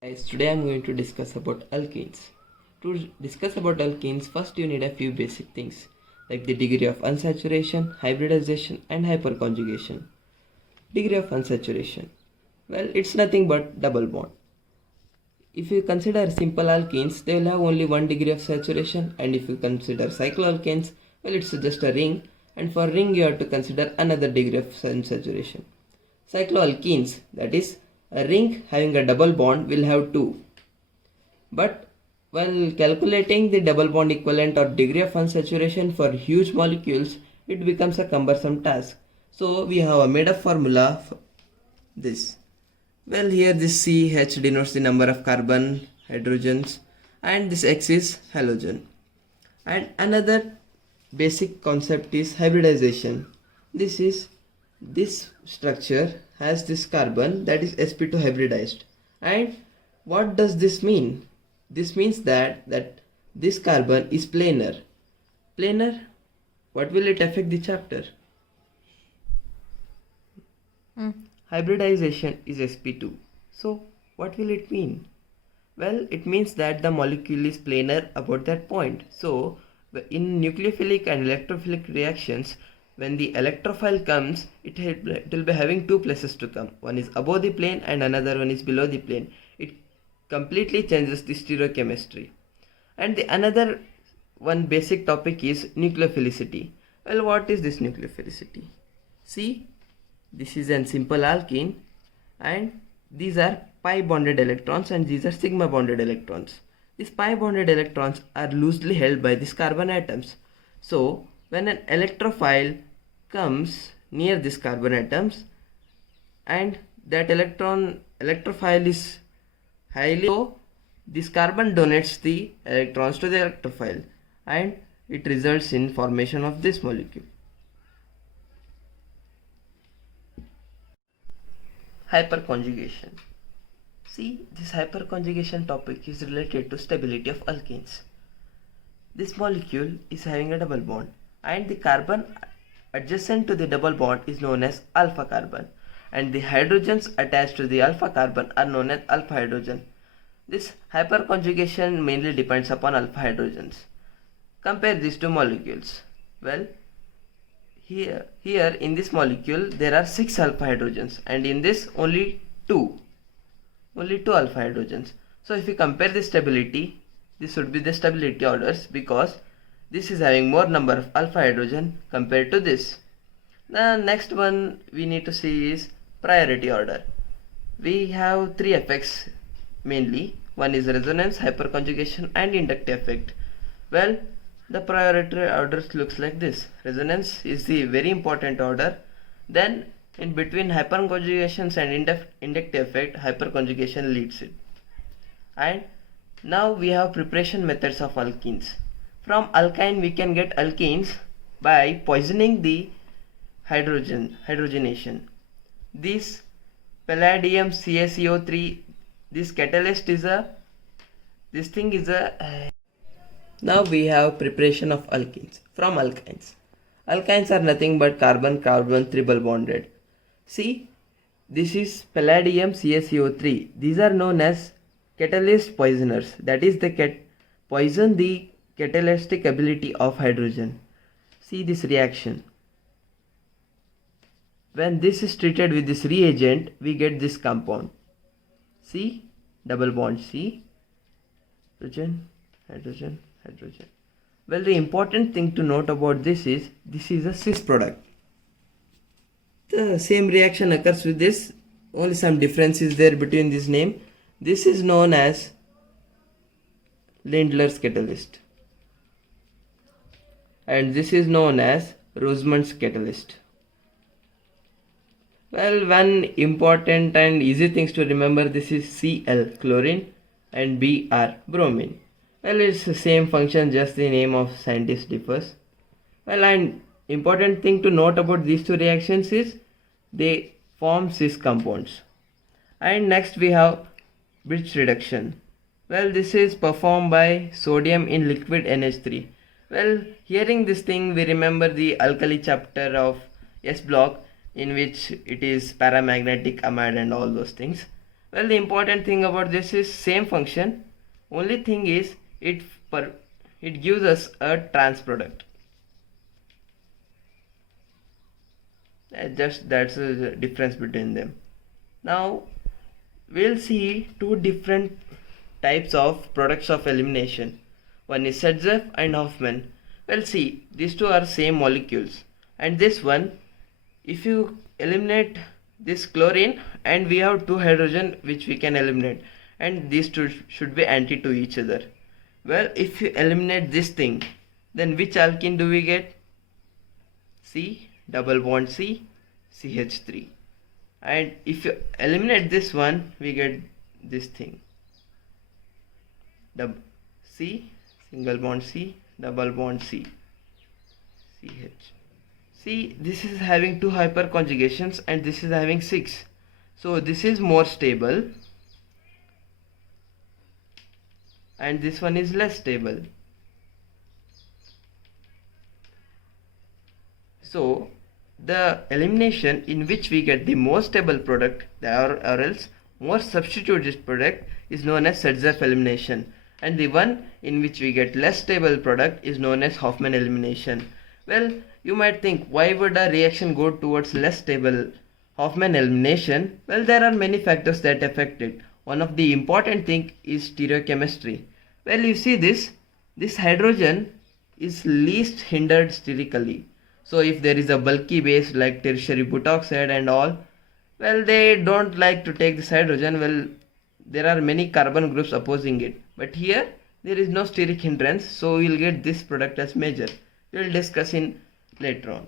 Guys, today I'm going to discuss about alkenes. To discuss about alkenes, first you need a few basic things like the degree of unsaturation, hybridization and hyperconjugation. Degree of unsaturation. Well, it's nothing but double bond. If you consider simple alkenes, they will have only one degree of saturation, and if you consider cycloalkanes, well, it's just a ring, and for ring you have to consider another degree of saturation. Cycloalkenes, that is a ring having a double bond, will have two. But while calculating the double bond equivalent or degree of unsaturation for huge molecules, it becomes a cumbersome task. So we have made a formula for this. Well, here this CH denotes the number of carbon hydrogens and this X is halogen. And another basic concept is hybridization. This structure has this carbon, that is sp2 hybridized. And what does this mean? This means that this carbon is planar. Planar, what will it affect the chapter? Hybridization is sp2. So what will it mean? Well, it means that the molecule is planar about that point. So in nucleophilic and electrophilic reactions, when the electrophile comes, it will be having two places to come. One is above the plane and another one is below the plane. It completely changes the stereochemistry. And the another one basic topic is nucleophilicity. Well, what is this nucleophilicity? See, this is a simple alkene and these are pi bonded electrons and these are sigma bonded electrons. These pi bonded electrons are loosely held by these carbon atoms. So when an electrophile comes near these carbon atoms and that electrophile is highly low, this carbon donates the electrons to the electrophile and it results in formation of this molecule. Hyperconjugation. See, this hyperconjugation topic is related to stability of alkenes. This molecule is having a double bond and the carbon adjacent to the double bond is known as alpha carbon and the hydrogens attached to the alpha carbon are known as alpha hydrogen. This hyperconjugation mainly depends upon alpha hydrogens. Compare these two molecules. Well, here in this molecule there are 6 alpha hydrogens and in this only 2 alpha hydrogens. So if we compare the stability, this would be the stability orders because this is having more number of alpha hydrogen compared to this. The next one we need to see is priority order. We have 3 effects mainly. One is resonance, hyperconjugation and inductive effect. Well, the priority orders looks like this. Resonance is the very important order. Then in between hyperconjugations and inductive effect, hyperconjugation leads it. And now we have preparation methods of alkenes. From alkyne we can get alkenes by poisoning the hydrogenation. This palladium CaCO3, this catalyst is now we have preparation of alkenes from alkynes. Alkynes are nothing but carbon-carbon triple bonded. See, this is palladium CaCO3. These are known as catalyst poisoners. That is, they poison the catalytic ability of hydrogen. See this reaction. When this is treated with this reagent, we get this compound. See, double bond C, hydrogen, hydrogen, hydrogen. Well, the important thing to note about this is a cis product. The same reaction occurs with this, only some difference is there between this name. This is known as Lindlar's catalyst and this is known as Rosemond's catalyst. Well, one important and easy things to remember, this is Cl, chlorine, and Br, bromine. Well, it's the same function, just the name of scientist differs. Well, and important thing to note about these two reactions is they form cis compounds. And next we have bridge reduction. Well, this is performed by sodium in liquid NH3. Well, hearing this thing, we remember the alkali chapter of S block in which it is paramagnetic amide and all those things. Well, the important thing about this is same function. Only thing is it gives us a trans product. Just that's the difference between them. Now we'll see two different types of products of elimination. One is Sedzeff and Hoffman. Well, see, these two are same molecules, and this one, if you eliminate this chlorine, and we have two hydrogen which we can eliminate, and these two should be anti to each other. Well, if you eliminate this thing, then which alkene do we get? C, double bond C, CH3. And if you eliminate this one, we get this thing, C, single bond C, double bond C, CH. See, this is having two hyperconjugations and this is having 6. So this is more stable and this one is less stable. So the elimination in which we get the more stable product or else more substituted product is known as Sedzeff elimination, and the one in which we get less stable product is known as Hoffman elimination. Well, you might think, why would a reaction go towards less stable Hoffman elimination? Well, there are many factors that affect it. One of the important thing is stereochemistry. Well, you see this hydrogen is least hindered sterically. So if there is a bulky base like tertiary butoxide and all, well, they don't like to take this hydrogen. Well, there are many carbon groups opposing it. But here, there is no steric hindrance, so we will get this product as major. We will discuss in later on.